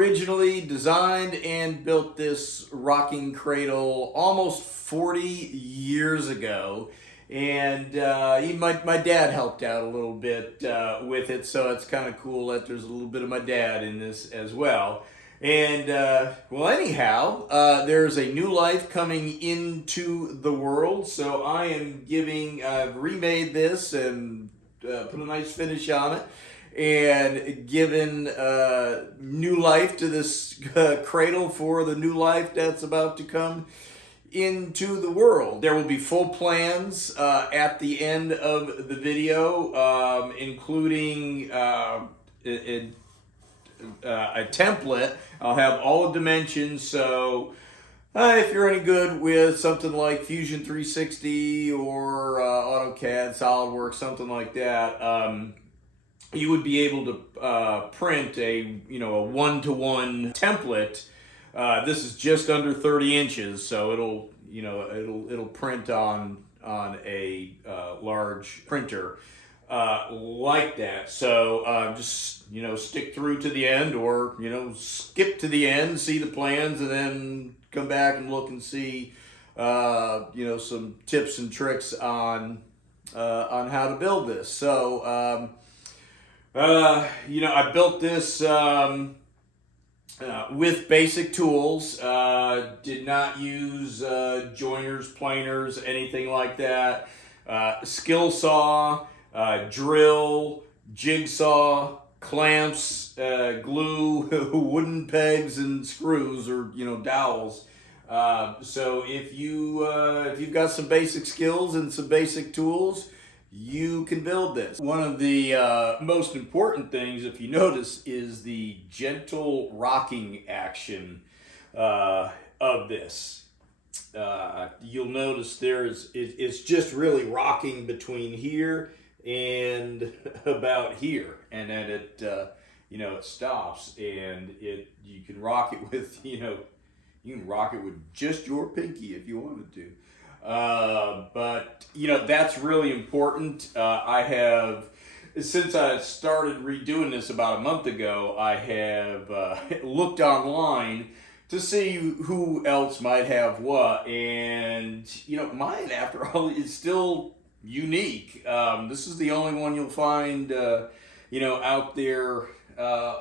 originally designed and built this rocking cradle almost 40 years ago. And my dad helped out a little bit with it, so it's kind of cool that there's a little bit of my dad in this as well. And well, anyhow, there's a new life coming into the world, so I've remade this and put a nice finish on it and given new life to this cradle for the new life that's about to come into the world. There will be full plans at the end of the video, including a template. I'll have all the dimensions, so if you're any good with something like Fusion 360 or Auto Cad, SolidWorks, something like that, you would be able to print a one-to-one template. This is just under 30 inches, so it'll print on a large printer like that. So just stick through to the end, or skip to the end, see the plans, and then come back and look and see some tips and tricks on how to build this. So I built this with basic tools. Did not use joiners, planers, anything like that. Skill saw, drill, jigsaw, clamps, glue, wooden pegs, and screws, or dowels. So if you've got some basic skills and some basic tools, you can build this. One of the most important things, if you notice, is the gentle rocking action of this. You'll notice it's just really rocking between here and about here, and then it stops, and you can rock it with you can rock it with just your pinky if you wanted to. But that's really important. Since I started redoing this about a month ago, I have looked online to see who else might have what, and mine, after all, is still unique. This is the only one you'll find out there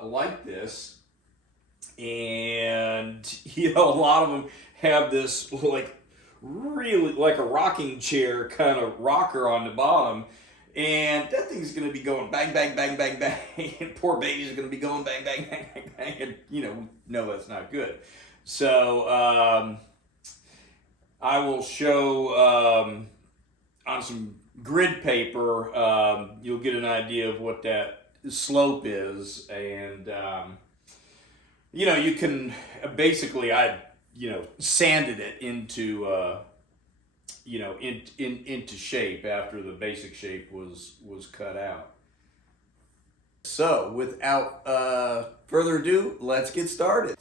like this, and a lot of them have this really like a rocking chair kind of rocker on the bottom, and that thing's going to be going bang, bang, bang, bang, bang, and poor baby's going to be going bang, bang, bang, bang, bang, and no, that's not good. So I will show on some grid paper, you'll get an idea of what that slope is, and you can basically, sanded it into into shape after the basic shape was cut out. So without further ado, let's get started.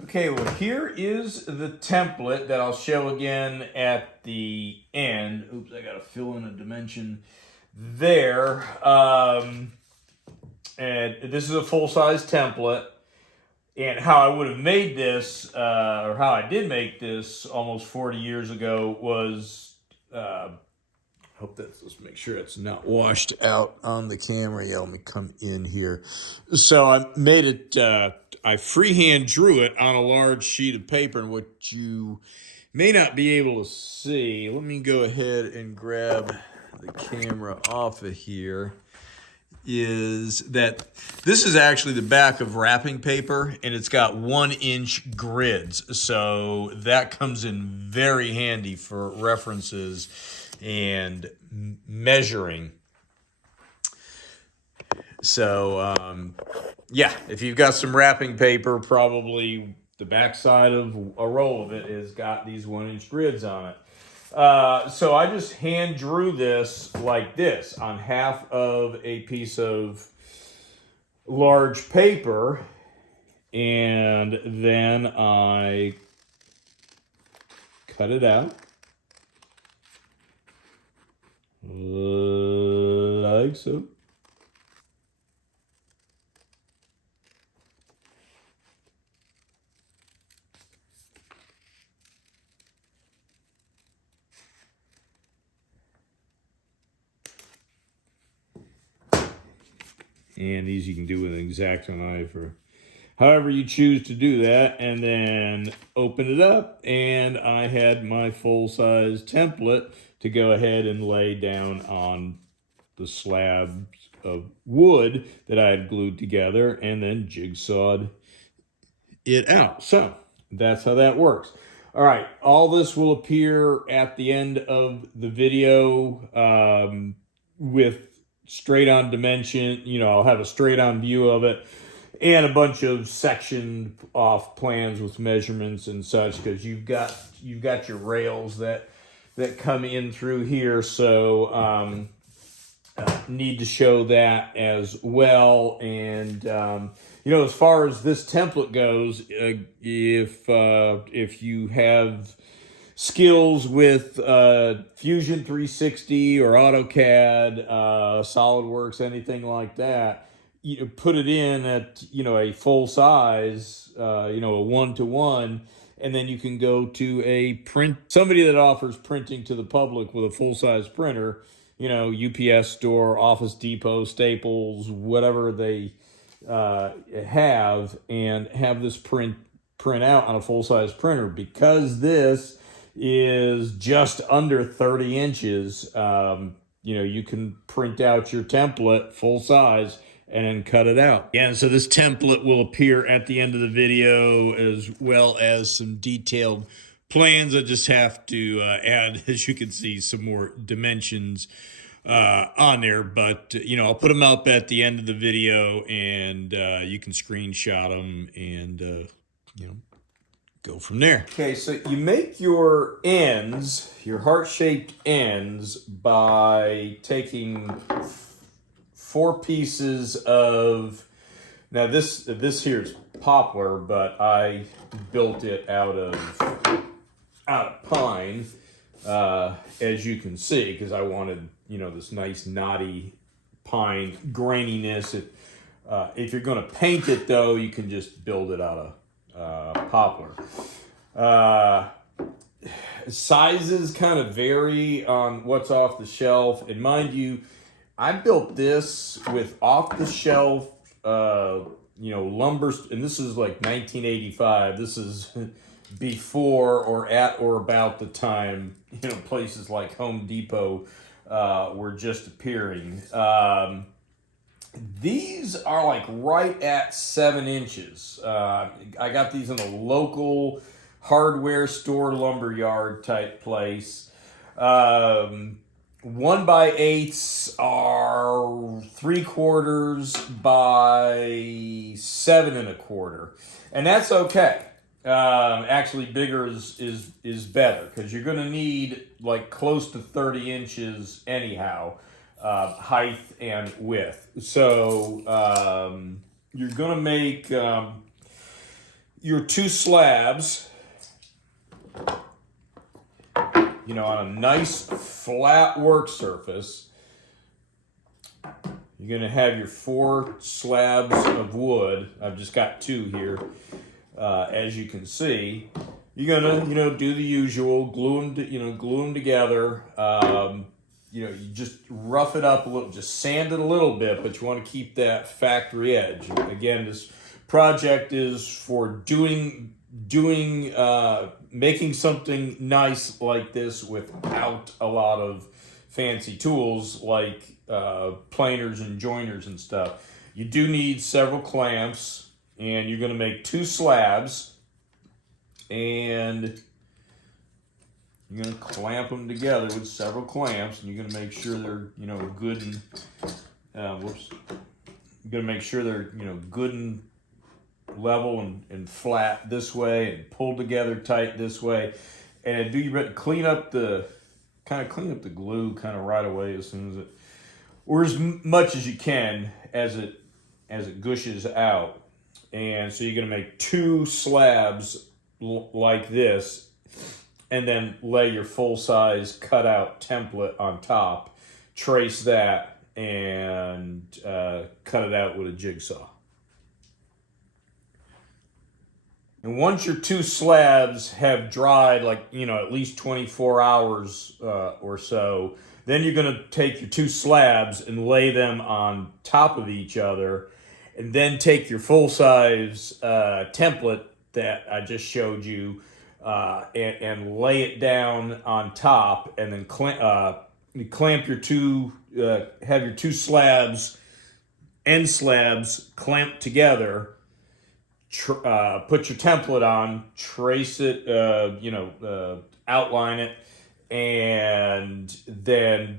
Okay, well, here is the template that I'll show again at the end. Oops, I gotta fill in a dimension there. And this is a full-size template. And how I would have made this, or how I did make this almost 40 years ago was, let's make sure it's not washed out on the camera. Yeah, let me come in here. So I made it, I freehand drew it on a large sheet of paper, and what you may not be able to see, let me go ahead and grab the camera off of here, is that this is actually the back of wrapping paper, and it's got 1-inch grids. So that comes in very handy for references and measuring. So yeah, if you've got some wrapping paper, probably the back side of a roll of it has got these 1-inch grids on it. So I just hand drew this like this on half of a piece of large paper, and then I cut it out like so. And these you can do with an X-Acto knife or however you choose to do that. And then open it up, and I had my full-size template to go ahead and lay down on the slabs of wood that I had glued together and then jigsawed it out. So that's how that works. All right, all this will appear at the end of the video with straight on dimension. You know, I'll have a straight on view of it and a bunch of sectioned off plans with measurements and such, because you've got your rails that come in through here. So need to show that as well. And you know, as far as this template goes, if you have skills with Fusion 360 or Auto Cad, SolidWorks, anything like that, you put it in at, you know, a full size, you know, a 1-to-1, and then you can go to somebody that offers printing to the public with a full size printer, you know, UPS store, Office Depot, Staples, whatever they have, and have this print out on a full size printer. Because this is just under 30 inches, you know, you can print out your template full size and then cut it out. Yeah, so this template will appear at the end of the video, as well as some detailed plans. I just have to add, as you can see, some more dimensions on there. But, you know, I'll put them up at the end of the video, and you can screenshot them and, you know, go from there. Okay, so you make your ends, your heart-shaped ends, by taking 4 pieces of, now this here is poplar, but I built it out of pine, as you can see, because I wanted, you know, this nice knotty pine graininess. If you're going to paint it, though, you can just build it out of poplar. Sizes kind of vary on what's off the shelf, and mind you, I built this with off-the-shelf, you know, lumber, and this is like 1985. This is before or at or about the time, you know, places like Home Depot were just appearing. These are like right at 7 inches. I got these in a local hardware store, lumberyard type place. 1x8s are 3/4 by 7 1/4, and that's okay. Actually, bigger is better, because you're going to need like close to 30 inches anyhow, height and width. So you're going to make your 2 slabs, you know, on a nice flat work surface. You're going to have your 4 slabs of wood. I've just got 2 here, as you can see. You're going to, you know, do the usual, glue them together. You know, you just rough it up a little, just sand it a little bit, but you want to keep that factory edge. Again, this project is for making something nice like this without a lot of fancy tools like planers and joiners and stuff. You do need several clamps, and you're going to make 2 slabs, and you're going to clamp them together with several clamps, and you're going to make sure they're, you know, good and you're going to make sure they're, you know, good and level and flat this way, and pulled together tight this way. And do you clean up the glue kind of right away as soon as it, or as much as you can as it gushes out. And so you're going to make 2 slabs like this, and then lay your full-size cutout template on top, trace that, and cut it out with a jigsaw. And once your 2 slabs have dried, like, you know, at least 24 hours or so, Then you're going to take your 2 slabs and lay them on top of each other, and then take your full-size template that I just showed you and lay it down on top, and then clamp your have your 2 slabs, end slabs clamped together. Put your template on, trace it, outline it, and then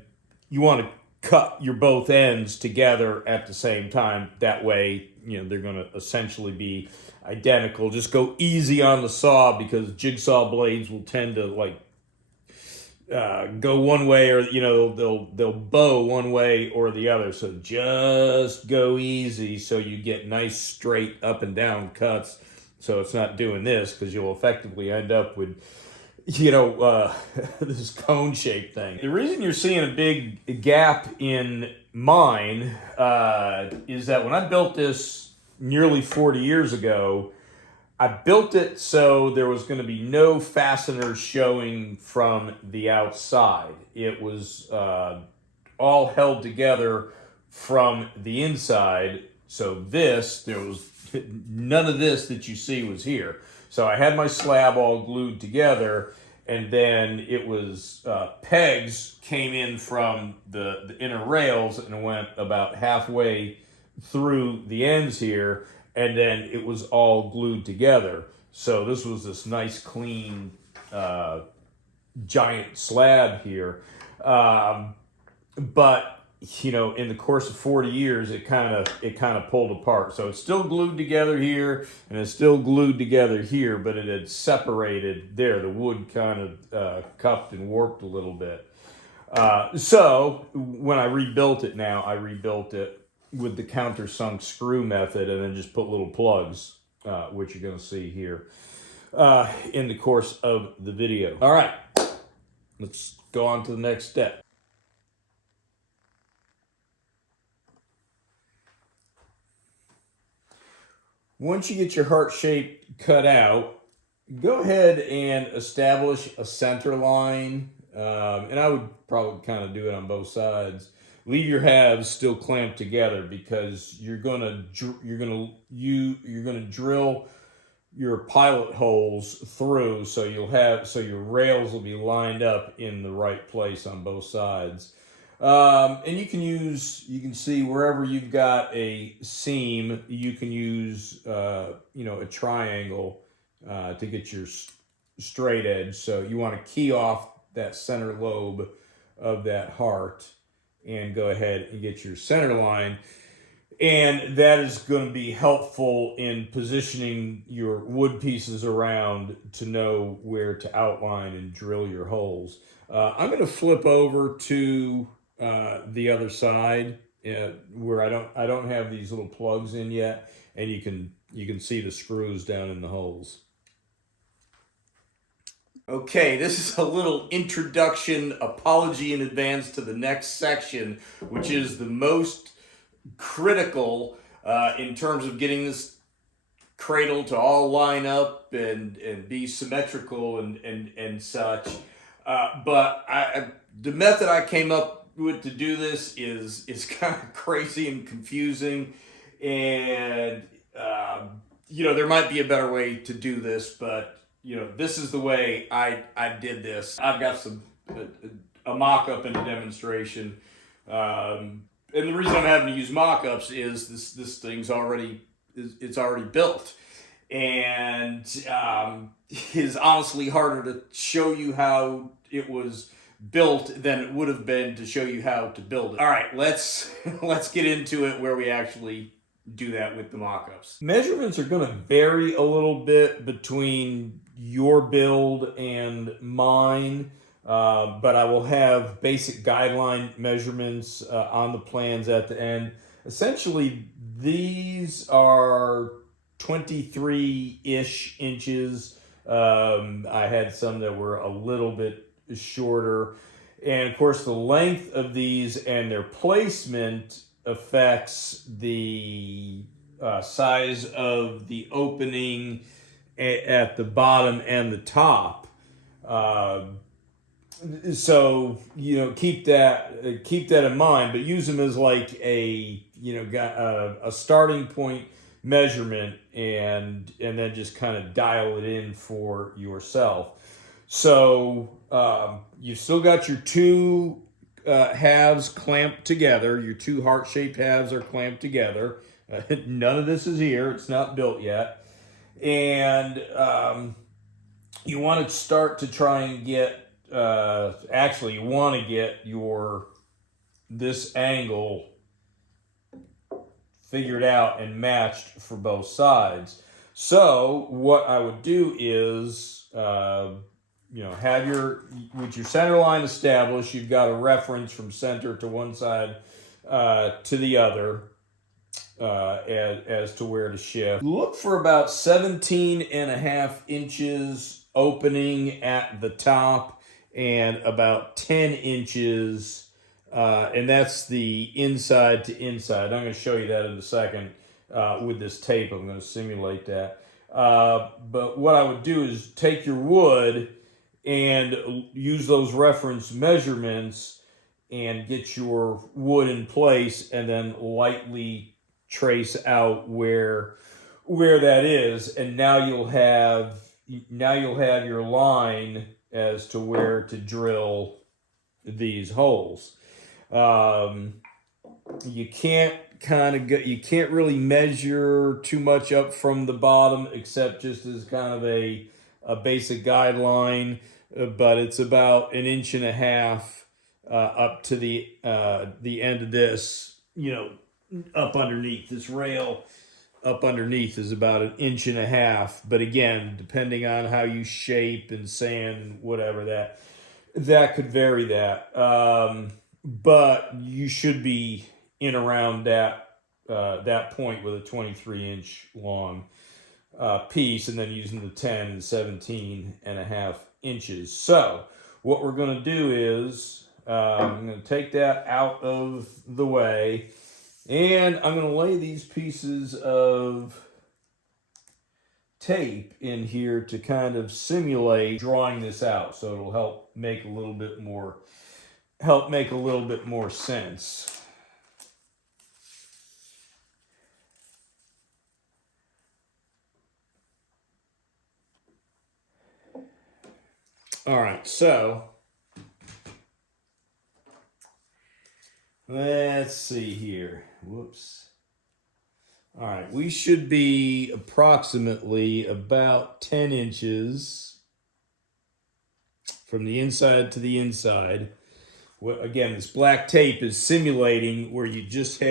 you want to cut your both ends together at the same time. That way, they're going to essentially be identical. Just go easy on the saw, because jigsaw blades will tend to go one way, or they'll bow one way or the other. So just go easy so you get nice straight up and down cuts. So it's not doing this, because you'll effectively end up with this cone-shaped thing. The reason you're seeing a big gap in mine is that when I built this nearly 40 years ago, I built it so there was going to be no fasteners showing from the outside. It was all held together from the inside. So there was none of this that you see was here. So I had my slab all glued together, and then it was pegs came in from the inner rails and went about halfway through the ends here, and then it was all glued together. So this was this nice clean giant slab here. But in the course of 40 years, it kind of pulled apart. So it's still glued together here, and it's still glued together here, but it had separated there. The wood kind of cupped and warped a little bit. So when I rebuilt it now, I rebuilt it with the countersunk screw method, and then just put little plugs, which you're going to see here in the course of the video. All right, let's go on to the next step. Once you get your heart shape cut out, go ahead and establish a center line, and I would probably kind of do it on both sides. Leave your halves still clamped together, because you're gonna drill your pilot holes through, so your rails will be lined up in the right place on both sides. And you can see wherever you've got a seam, you can use a triangle to get your straight edge. So you want to key off that center lobe of that heart and go ahead and get your center line. And that is going to be helpful in positioning your wood pieces around to know where to outline and drill your holes. I'm going to flip over to the other side where I don't have these little plugs in yet, and you can see the screws down in the holes. Okay, this is a little introduction, apology in advance to the next section, which is the most critical in terms of getting this cradle to all line up and be symmetrical and such. But the method I came up with to do this is kind of crazy and confusing, and there might be a better way to do this, but this is the way I did this. I've got a mock-up and a demonstration, and the reason I'm having to use mock-ups is this thing's already built, and is honestly harder to show you how it was built than it would have been to show you how to build it. All right, let's get into it where we actually do that with the mock-ups. Measurements are going to vary a little bit between your build and mine, but I will have basic guideline measurements on the plans at the end. Essentially, these are 23-ish inches. I had some that were a little bit shorter, and of course the length of these and their placement affects the size of the opening at the bottom and the top. So keep that in mind, but use them as like a a starting point measurement, and then just kind of dial it in for yourself. So you've still got your two halves clamped together. Your two heart-shaped halves are clamped together. None of this is here. It's not built yet. And you want to start to try and get, actually, you want to get this angle figured out and matched for both sides. So what I would do is, have with your center line established, you've got a reference from center to one side to the other as to where to shift. Look for about 17.5 inches opening at the top and about 10 inches, and that's the inside to inside. I'm going to show you that in a second with this tape. I'm going to simulate that. But what I would do is take your wood and use those reference measurements and get your wood in place, and then lightly trace out where that is, and now you'll have your line as to where to drill these holes. You can't really measure too much up from the bottom, except just as kind of a basic guideline, but it's about 1.5 inches up to the end of this, up underneath this rail. Up underneath is about 1.5 inches, but again, depending on how you shape and sand and whatever, that could vary that. But you should be in around that point with a 23-inch long piece, and then using the 10 and 17.5 inches. So what we're going to do is I'm going to take that out of the way, and I'm going to lay these pieces of tape in here to kind of simulate drawing this out, so it'll help make a little bit more sense. All right, so let's see here. Whoops. All right, we should be approximately about 10 inches from the inside to the inside. Again, this black tape is simulating where you just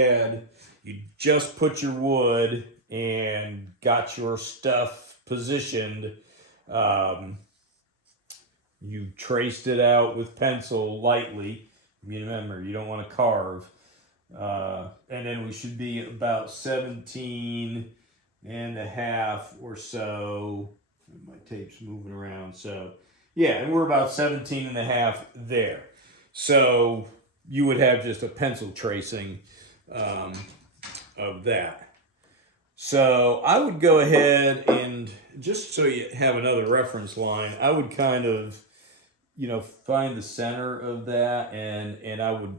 put your wood and got your stuff positioned. You traced it out with pencil lightly. Remember, you don't want to carve. And then we should be about 17.5 or so. My tape's moving around. So, yeah, and we're about 17.5 there. So you would have just a pencil tracing of that. So I would go ahead and, just so you have another reference line, I would kind of, find the center of that, and I would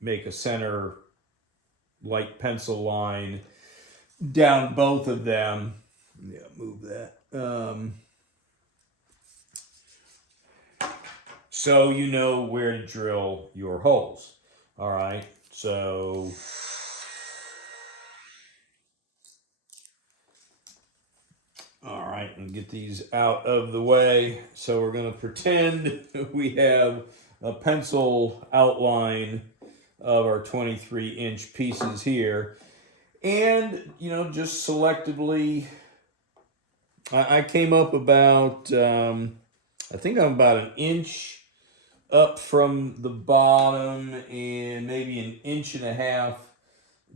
make a center light pencil line down both of them. Yeah, move that. So you know where to drill your holes. All right, so all right, and get these out of the way. So we're going to pretend we have a pencil outline of our 23-inch pieces here. And, just selectively, I came up about, I think I'm about 1 inch up from the bottom, and maybe 1.5 inches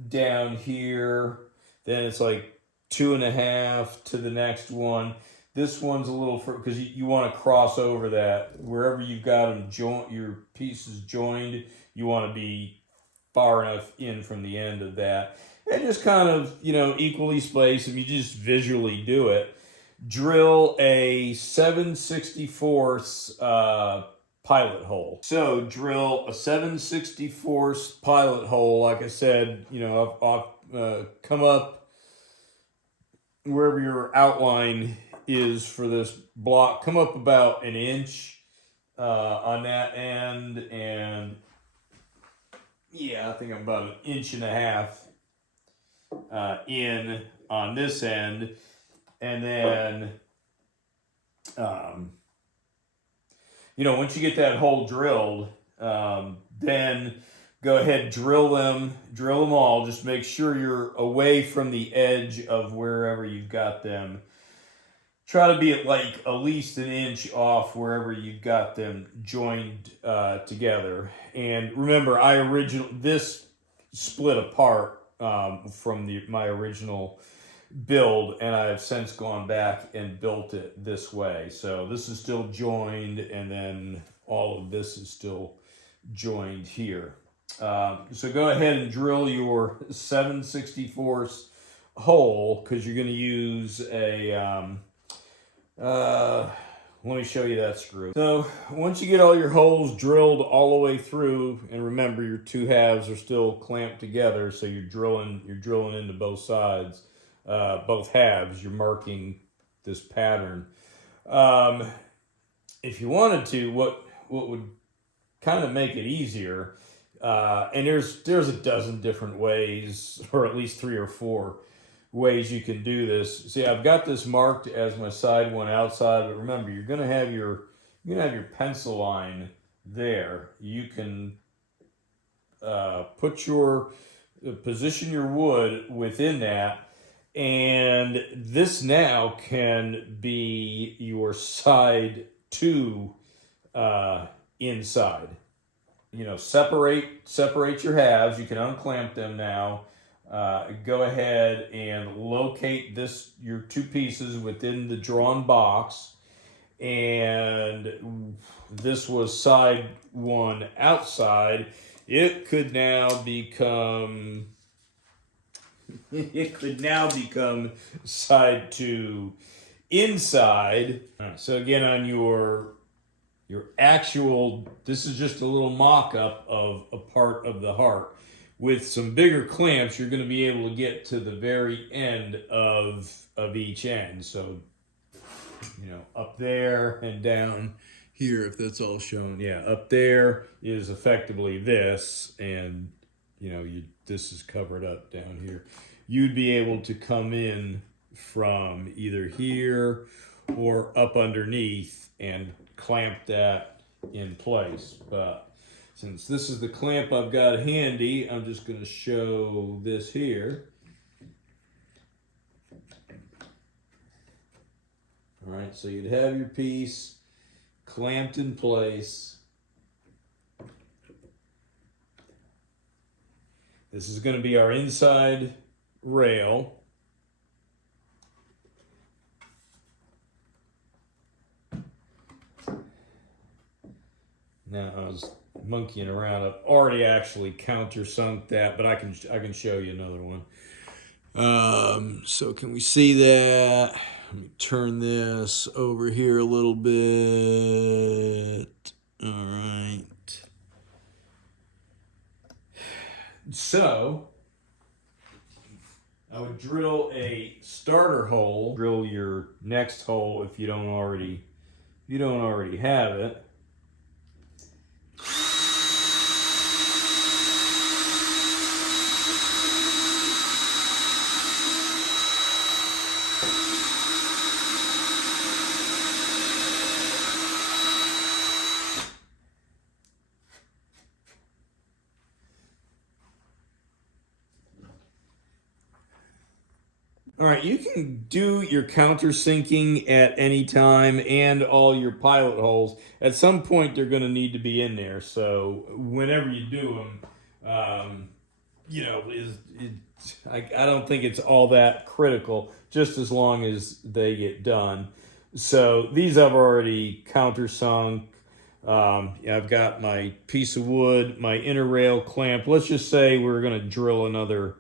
down here. Then it's like 2.5 to the next one. This one's a little because you want to cross over that. Wherever you've got them your pieces joined, you want to be far enough in from the end of that. And just kind of, equally spaced. If you just visually do it, drill a 7/64 pilot hole. So drill a 7/64 pilot hole. Like I said, you know, come up wherever your outline is for this block. Come up about an inch on that end, and yeah, I think I'm about an inch and a half in on this end, and then you know, once you get that hole drilled, then go ahead, drill them all. Just make sure you're away from the edge of wherever you've got them. Try to be at least an inch off wherever you've got them joined together. And remember, this split apart from my original build, and I've since gone back and built it this way. So this is still joined, and then all of this is still joined here. So go ahead and drill your 7/64 hole, because you're going to use a let me show you that screw. So once you get all your holes drilled all the way through, and remember your two halves are still clamped together, so you're drilling into both sides. Both halves, you're marking this pattern. If you wanted to, what would kind of make it easier, and there's a dozen different ways, or at least 3 or 4 ways you can do this. See, I've got this marked as my side one outside, but remember, you're gonna have your pencil line there. You can position your wood within that. And this now can be your side to inside. You know, separate your halves. You can unclamp them now. Go ahead and locate your 2 pieces within the drawn box. And this was side 1 outside. It could now become side 2 inside. Right, so again, on your actual, this is just a little mock-up of a part of the heart. With some bigger clamps, you're going to be able to get to the very end of each end. So, you know, up there and down here, if that's all shown. Yeah, up there is effectively this, and you know, this is covered up down here. You'd be able to come in from either here or up underneath and clamp that in place. But since this is the clamp I've got handy, I'm just going to show this here. All right, so you'd have your piece clamped in place. This is going to be our inside rail. Now, I was monkeying around. I've already actually countersunk that, but I can show you another one. So can we see that? Let me turn this over here a little bit. All right. So I would drill a starter hole. Drill your next hole if you don't already have it. All right, you can do your countersinking at any time and all your pilot holes. At some point, they're going to need to be in there. So whenever you do them, you know, I don't think it's all that critical, just as long as they get done. So these I've already countersunk. I've got my piece of wood, my inner rail clamp. Let's just say we're going to drill another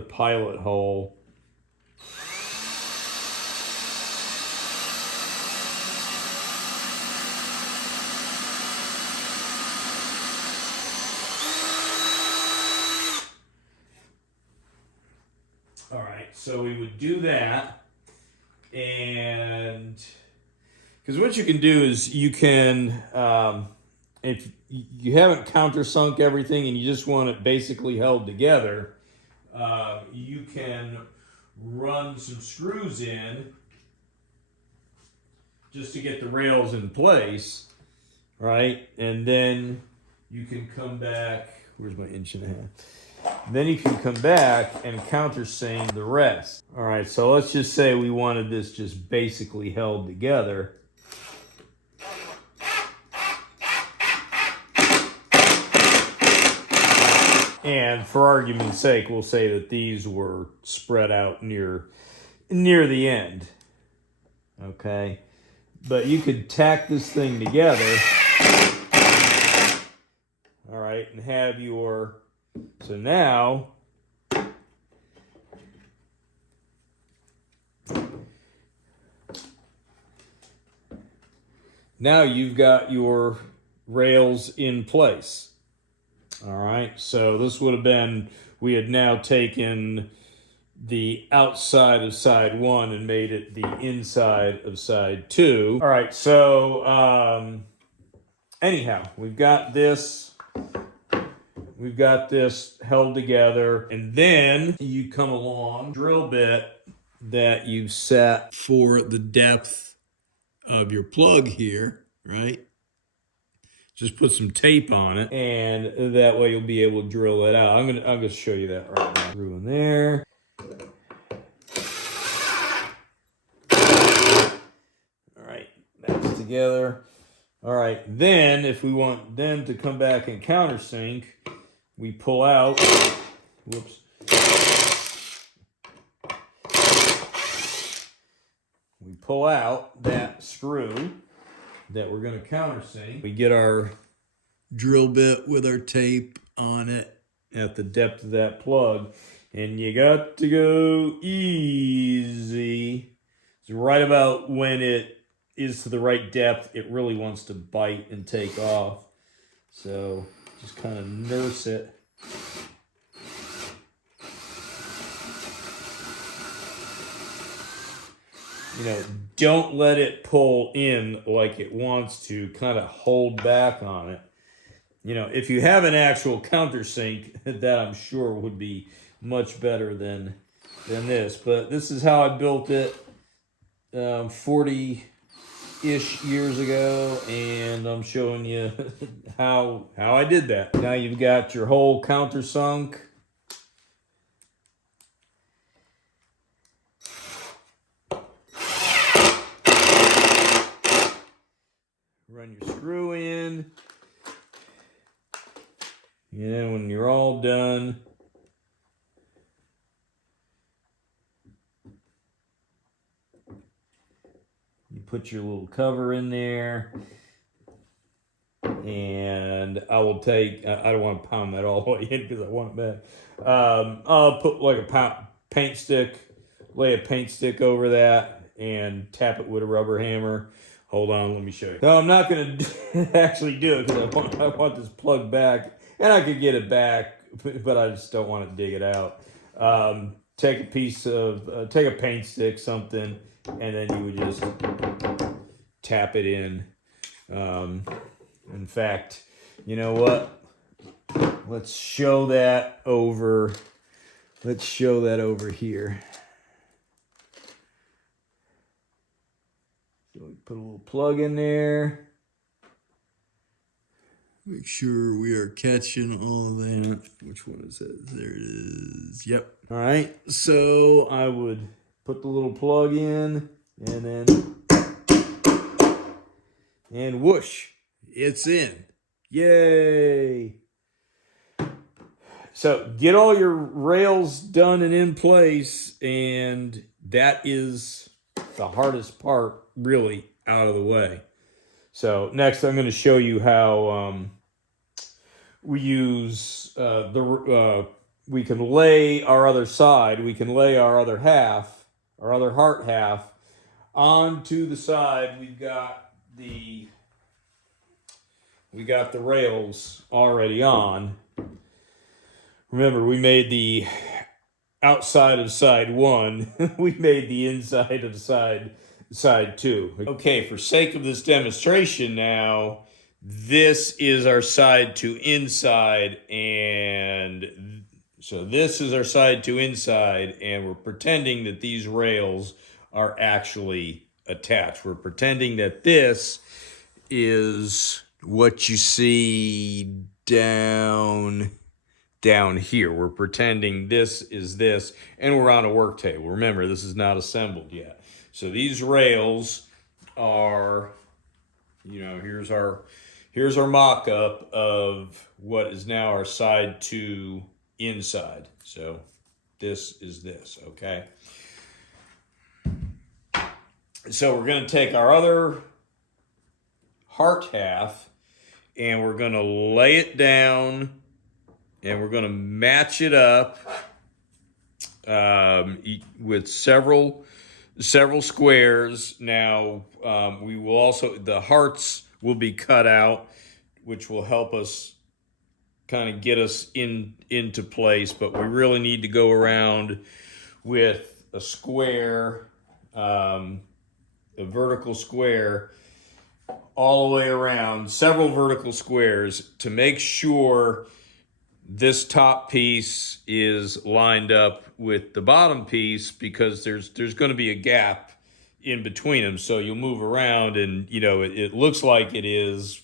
pilot hole. right, so we would do that, and because what you can do is you can, if you haven't countersunk everything and you just want it basically held together, you can run some screws in just to get the rails in place, right? And then you can come back. Where's my 1.5 inches? Then you can come back and countersink the rest. All right, so let's just say we wanted this just basically held together. And for argument's sake, we'll say that these were spread out near the end. Okay? But you could tack this thing together. All right, and have your... So now... Now you've got your rails in place. All right, so this would have been, we had now taken the outside of side 1 and made it the inside of side 2. All right, so anyhow, we've got this held together, and then you come along, drill bit that you've set for the depth of your plug here, right? Just put some tape on it, and that way you'll be able to drill it out. I'm gonna show you that right now. Through in there. All right, that's together. All right, then if we want them to come back and countersink, we pull out. Whoops. We pull out that screw that we're going to countersink. We get our drill bit with our tape on it at the depth of that plug, and you got to go easy. It's right about when it is to the right depth, it really wants to bite and take off. So just kind of nurse it. You know, don't let it pull in like it wants to, kind of hold back on it. You know, if you have an actual countersink, that I'm sure would be much better than this. But this is how I built it 40-ish years ago, and I'm showing you how I did that. Now you've got your whole countersunk. Run your screw in. And then when you're all done, you put your little cover in there. And I will take, I don't want to pound that all the way in because I want it back. I'll put like a paint stick, lay a paint stick over that and tap it with a rubber hammer. Hold on, let me show you. No, I'm not going to actually do it because I want this plug back. And I could get it back, but I just don't want to dig it out. Take a piece of, take a paint stick, something, and then you would just tap it in. In fact, you know what? Let's show that over. Let's show that over here. So we put a little plug in there. Make sure we are catching all that. Which one is it? There it is. Yep. All right. So I would put the little plug in and then, and whoosh, it's in. Yay. So get all your rails done and in place, and that is the hardest part really out of the way. So next I'm going to show you how we use we can lay our other side, we can lay our other half, our other heart half onto the side. We've got the rails already on. Remember, we made the outside of side 1, we made the inside of side 2. Okay, for sake of this demonstration now, this is our side to inside, and so this is our side to inside, and we're pretending that these rails are actually attached. We're pretending that this is what you see down here. We're pretending this is this, and we're on a work table. Remember, this is not assembled yet. So these rails are, here's our mock-up of what is now our side to inside. So this is this, okay? So we're going to take our other heart half and we're going to lay it down and we're going to match it up with several squares. Now, we will also, the hearts will be cut out, which will help us kind of get us into place, but we really need to go around with a square, a vertical square all the way around, several vertical squares to make sure this top piece is lined up with the bottom piece, because there's going to be a gap in between them. So you'll move around and, it looks like it is,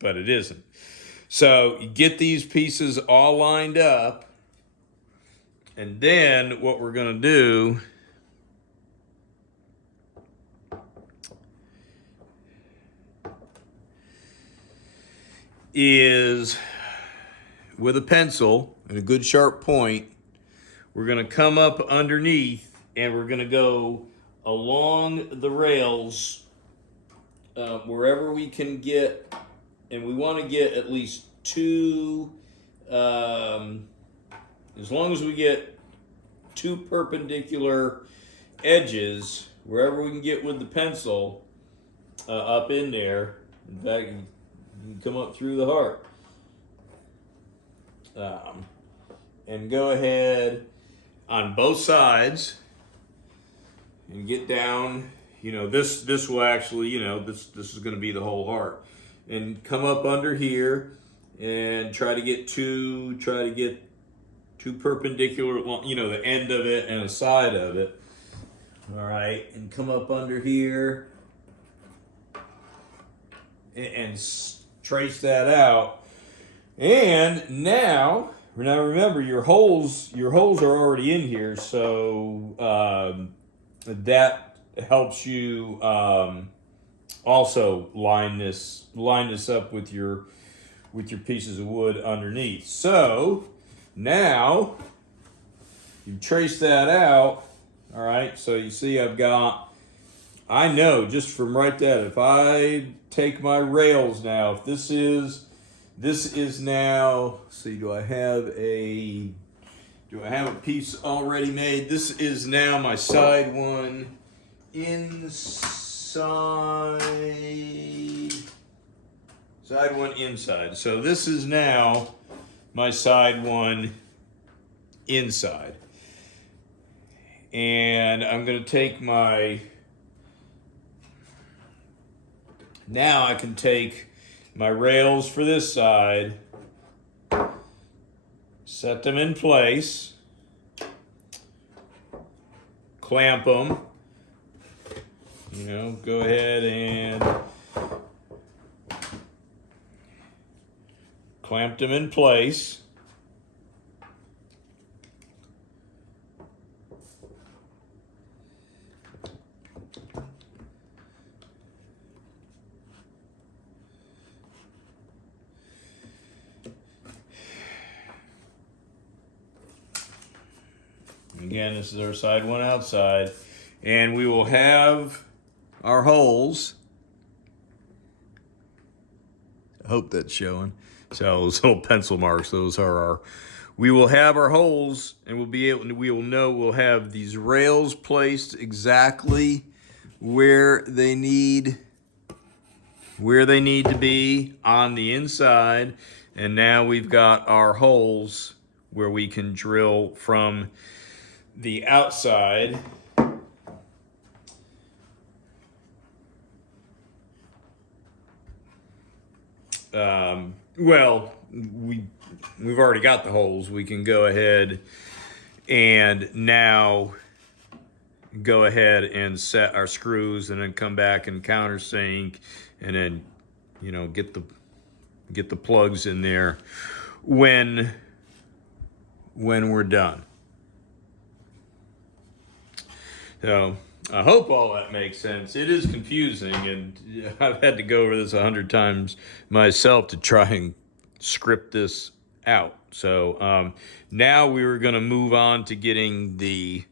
but it isn't. So you get these pieces all lined up, and then what we're going to do is, with a pencil and a good sharp point, we're going to come up underneath and we're going to go along the rails wherever we can get, and we want to get at least two, as long as we get two perpendicular edges, wherever we can get with the pencil up in there. In fact, you can come up through the heart. And go ahead on both sides and get down. This will actually, this is going to be the whole heart. And come up under here and try to get two perpendicular, the end of it and a side of it. All right, and come up under here and trace that out. And now remember, your holes are already in here, so that helps you also line this up with your pieces of wood underneath. So now you trace that out. All right, so you see I know just from right there, if I take my rails now, if this is now, see, do I have a piece already made? This is now my side 1 inside. Side 1 inside. So this is now my side 1 inside. And I'm going to take now I can take my rails for this side, set them in place, clamp them, go ahead and clamp them in place. Again, this is our side 1 outside, and we will have our holes. I hope that's showing. So those little pencil marks, those are we will have our holes, and we'll have these rails placed exactly where they need to be on the inside. And now we've got our holes where we can drill from the outside. Well, we've already got the holes. We can go ahead and now go ahead and set our screws, and then come back and countersink, and then, you know, get the plugs in there when we're done. So I hope all that makes sense. It is confusing, and I've had to go over this 100 times myself to try and script this out. So now we were going to move on to getting the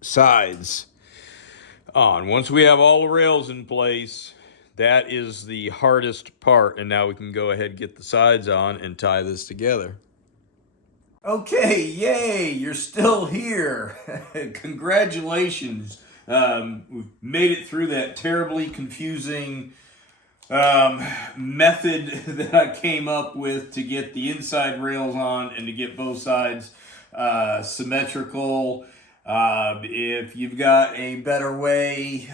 sides on. Once we have all the rails in place, that is the hardest part, and now we can go ahead and get the sides on and tie this together. Okay, yay, you're still here. Congratulations. We've made it through that terribly confusing method that I came up with to get the inside rails on and to get both sides symmetrical. If you've got a better way,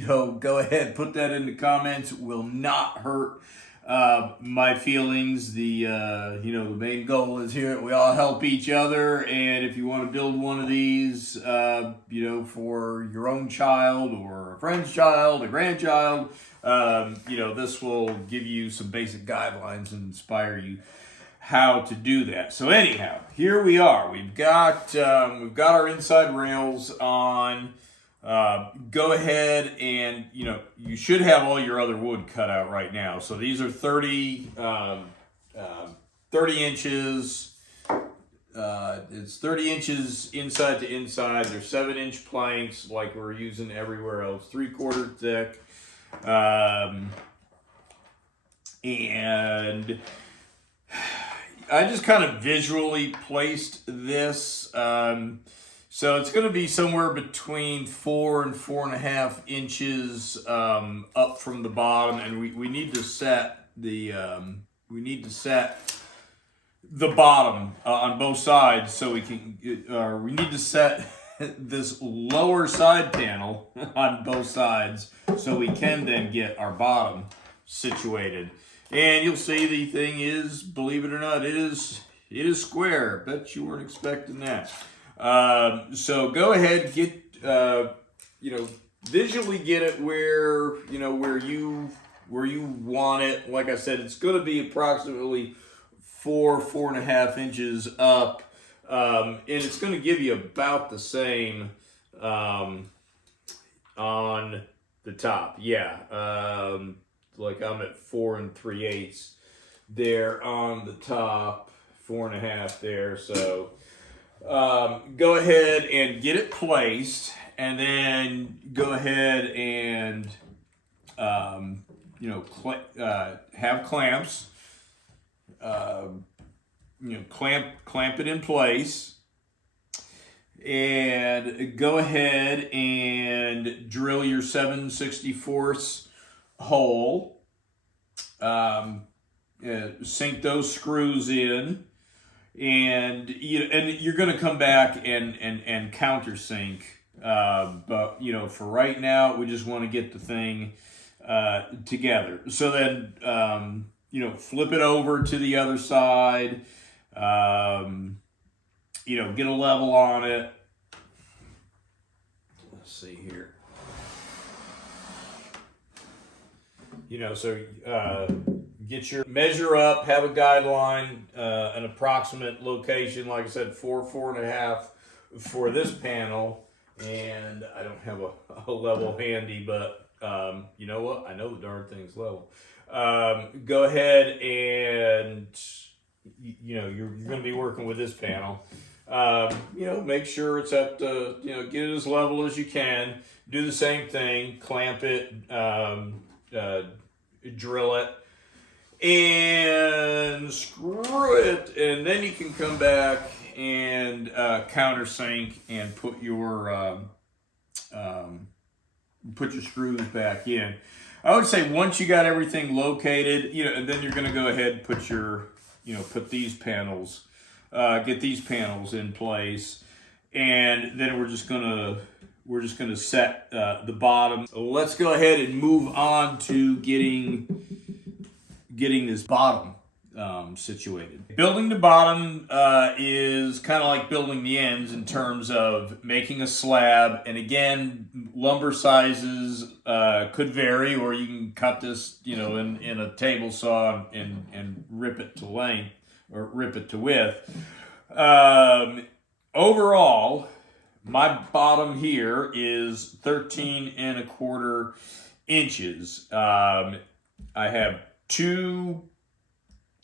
go ahead, put that in the comments. It will not hurt my feelings. The main goal is here we all help each other, and if you want to build one of these, for your own child or a friend's child, a grandchild, this will give you some basic guidelines and inspire you how to do that. So anyhow, here we are. We've got our inside rails on. Go ahead and, you should have all your other wood cut out right now. So these are 30 inches. It's 30 inches inside to inside. They're 7-inch planks like we're using everywhere else, 3/4 thick. And I just kind of visually placed this. So it's going to be somewhere between 4 and 4.5 inches up from the bottom, and we need to set the bottom on both sides, so we need to set this lower side panel on both sides so we can then get our bottom situated. And you'll see the thing is, believe it or not, it is square. Bet you weren't expecting that. So go ahead, get visually get it where you want it. Like I said, it's going to be approximately 4.5 inches up, and it's going to give you about the same on the top. Yeah, like I'm at 4 3/8 there on the top, 4.5 there. So go ahead and get it placed, and then go ahead and have clamps. Clamp it in place, and go ahead and drill your 7/64 hole. Sink those screws in, and you're going to come back and countersink. But for right now, we just want to get the thing together. So then flip it over to the other side. Get a level on it. Let's see here. Get your measure up, have a guideline, an approximate location. Like I said, 4.5 for this panel, and I don't have a level handy, but you know what? I know the darn thing's level. Go ahead and you're going to be working with this panel. Make sure it's at the get it as level as you can. Do the same thing, clamp it, drill it, and screw it, and then you can come back and countersink and put your screws back in. I would say once you got everything located, and then you're going to go ahead and put your put these panels get these panels in place, and then we're just gonna set the bottom. So let's go ahead and move on to getting this bottom situated. Building the bottom is kind of like building the ends in terms of making a slab. And again, lumber sizes could vary, or you can cut this, in a table saw and rip it to length or rip it to width. Overall, my bottom here is 13¼ inches. I have two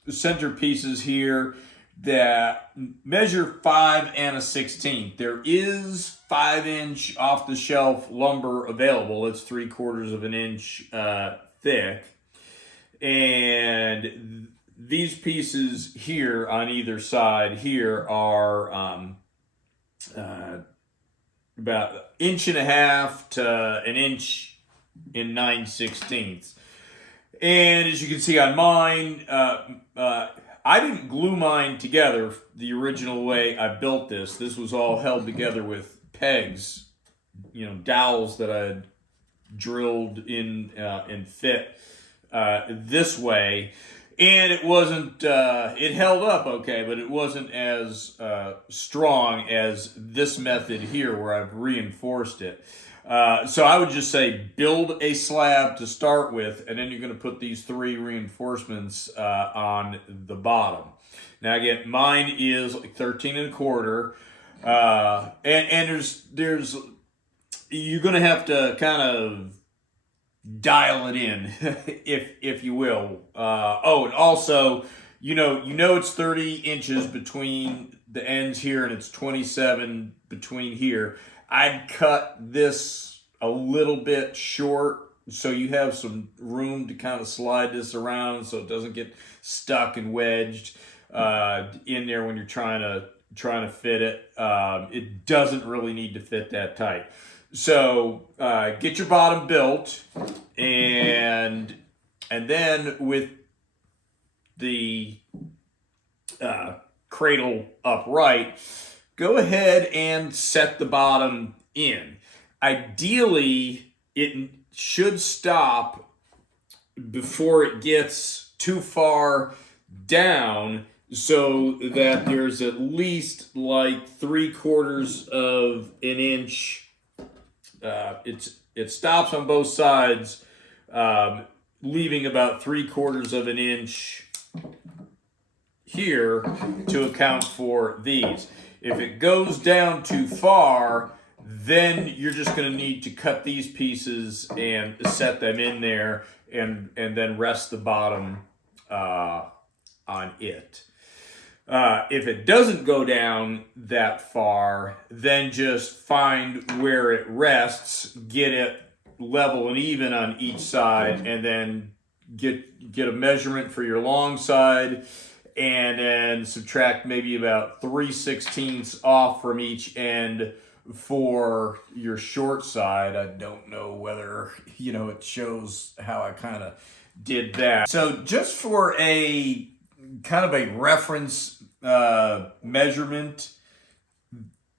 center pieces here that measure 5 1/16. There is 5-inch off the shelf lumber available. It's 3/4 inch thick. And these pieces here on either side here are about 1.5 to 1 inch and 9/16. And as you can see on mine, I didn't glue mine together the original way I built this. This was all held together with pegs, dowels that I had drilled in and fit this way. And it wasn't, it held up okay, but it wasn't as strong as this method here where I've reinforced it. So I would just say build a slab to start with, and then you're going to put these 3 reinforcements on the bottom. Now again, mine is like 13¼ and there's you're going to have to kind of dial it in, if you will. And also, it's 30 inches between the ends here, and it's 27 between here. I'd cut this a little bit short so you have some room to kind of slide this around so it doesn't get stuck and wedged in there when you're trying to fit it. It doesn't really need to fit that tight. So get your bottom built, and then with the cradle upright, go ahead and set the bottom in. Ideally, it should stop before it gets too far down, so that there's at least like 3/4 inch. It stops on both sides, leaving about 3/4 inch here to account for these. If it goes down too far, then you're just going to need to cut these pieces and set them in there, and then rest the bottom on it. If it doesn't go down that far, then just find where it rests, get it level and even on each side, and then get a measurement for your long side, and then subtract maybe about 3/16 off from each end for your short side. I don't know whether, it shows how I kind of did that. So just for a kind of a reference measurement,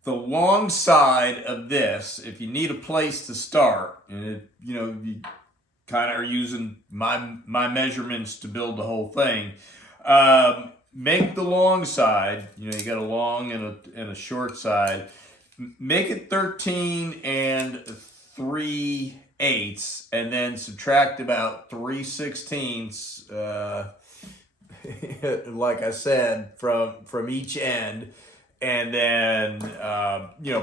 the long side of this, if you need a place to start, and you kind of are using my measurements to build the whole thing, make the long side, you got a long and a short side, make it 13 3/8, and then subtract about 3/16, like I said, from each end, and then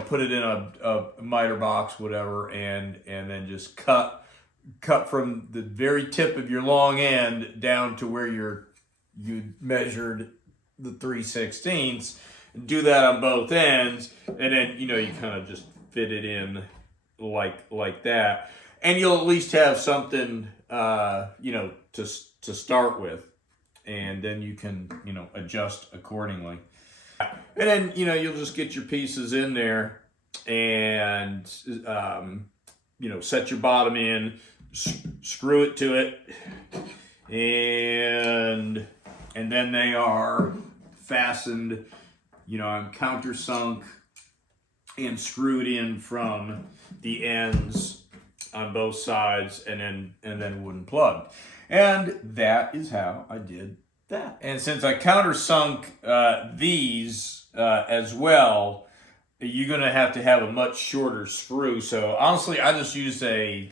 put it in a miter box, whatever, and then just cut from the very tip of your long end down to where you measured the 3/16. Do that on both ends, and then you kind of just fit it in like that, and you'll at least have something to start with, and then you can adjust accordingly. And then you'll just get your pieces in there, and set your bottom in, screw it to it, and then they are fastened I'm countersunk and screwed in from the ends on both sides, and then wooden plug. And that is how I did that. And since I countersunk these as well, you're going to have a much shorter screw. So honestly, I just used a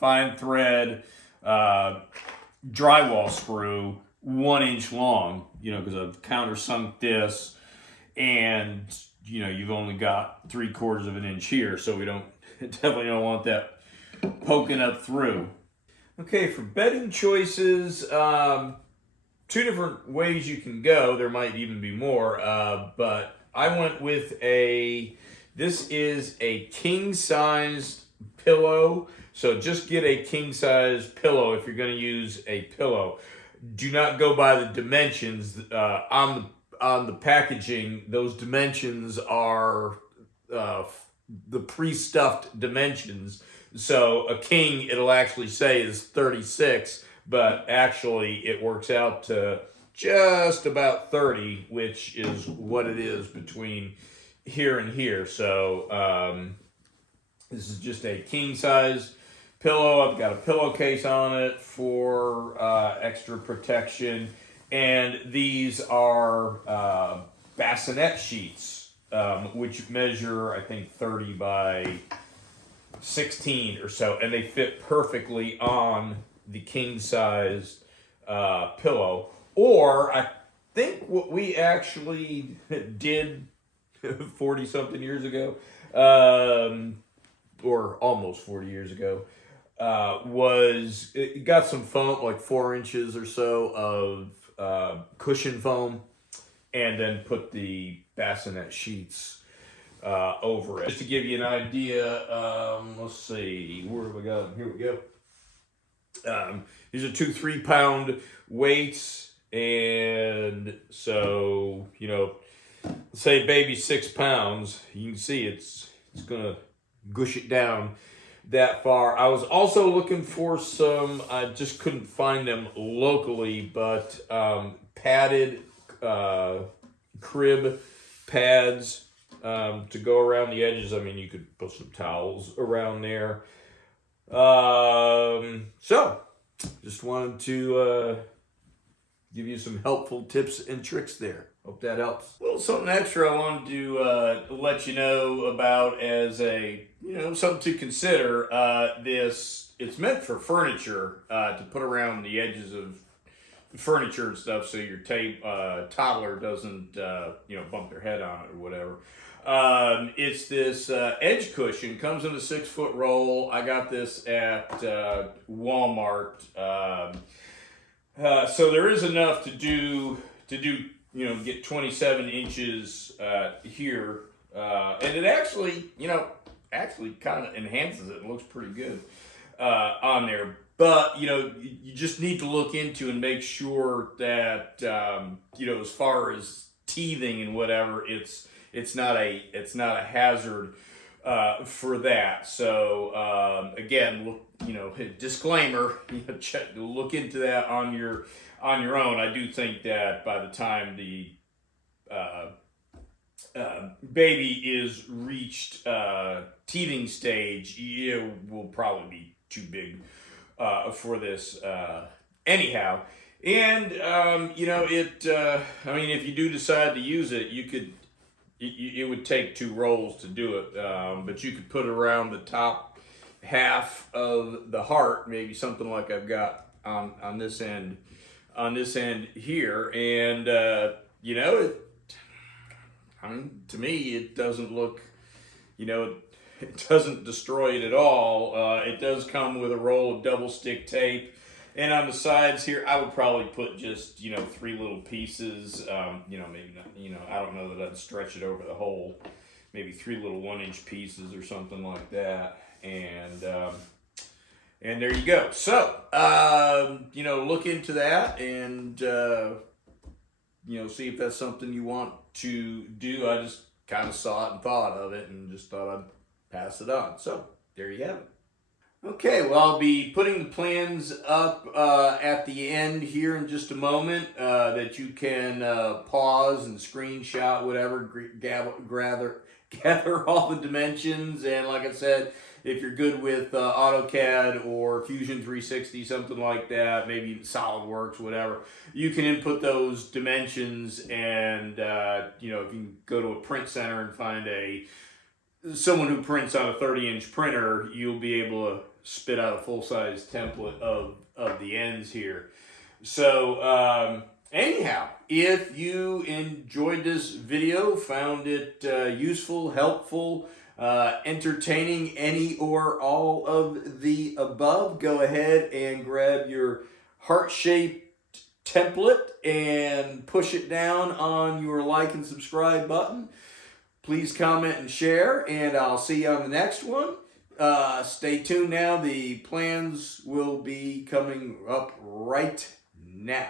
fine thread drywall screw, 1 inch long, because I've countersunk this, and you've only got 3/4 of an inch here, so we definitely don't want that poking up through. Okay, for bedding choices, 2 different ways you can go. There might even be more, but I went with this is a king-sized pillow. So just get a king-size pillow if you're going to use a pillow. Do not go by the dimensions on the packaging. Those dimensions are the pre-stuffed dimensions. So a king, it'll actually say is 36, but actually it works out to just about 30, which is what it is between here and here. So this is just a king-size pillow. I've got a pillowcase on it for extra protection, and these are bassinet sheets, which measure, I think, 30 by 16 or so, and they fit perfectly on the king-sized pillow. Or I think what we actually did 40-something years ago, or almost 40 years ago, was it got some foam, like 4 inches or so of cushion foam, and then put the bassinet sheets over it. Just to give you an idea, let's see, where have we got? Here we go. These are 2 3-pound weights, and so say baby 6 pounds. You can see it's gonna gush it down that far. I was also looking for some, I just couldn't find them locally, but padded crib pads to go around the edges. I mean, you could put some towels around there. So just wanted to give you some helpful tips and tricks there. Hope that helps. Well, something extra I wanted to let you know about as a, something to consider. It's meant for furniture, to put around the edges of furniture and stuff, so your toddler doesn't, bump their head on it or whatever. It's this edge cushion. Comes in a 6-foot roll. I got this at Walmart. So there is enough to do get 27 inches here, and it actually kind of enhances it. It looks pretty good on there. But you just need to look into and make sure that as far as teething and whatever, it's not a hazard for that. So again, look, disclaimer, look into that on your own. I do think that by the time the baby is reached teething stage, it will probably be too big for this anyhow. And if you do decide to use it, it would take 2 rolls to do it, but you could put it around the top half of the heart, maybe something like I've got on this end here, and to me it doesn't look, it doesn't destroy it at all. It does come with a roll of double stick tape, and on the sides here I would probably put just 3 little pieces, maybe not, I don't know that I'd stretch it over the whole, maybe 3 little 1-inch pieces or something like that, and there you go. So look into that, and see if that's something you want to do. I just kind of saw it and thought of it, and just thought I'd pass it on. So there you have it. Okay, well, I'll be putting the plans up at the end here in just a moment that you can pause and screenshot whatever, gather all the dimensions. And like I said, if you're good with AutoCAD or Fusion 360, something like that, maybe SolidWorks, whatever, you can input those dimensions. And, you know, if you can go to a print center and find someone who prints on a 30-inch printer, you'll be able to spit out a full-size template of the ends here. So anyhow, if you enjoyed this video, found it useful, helpful, entertaining, any or all of the above, go ahead and grab your heart-shaped template and push it down on your like and subscribe button. Please comment and share, and I'll see you on the next one. Stay tuned now. The plans will be coming up right now.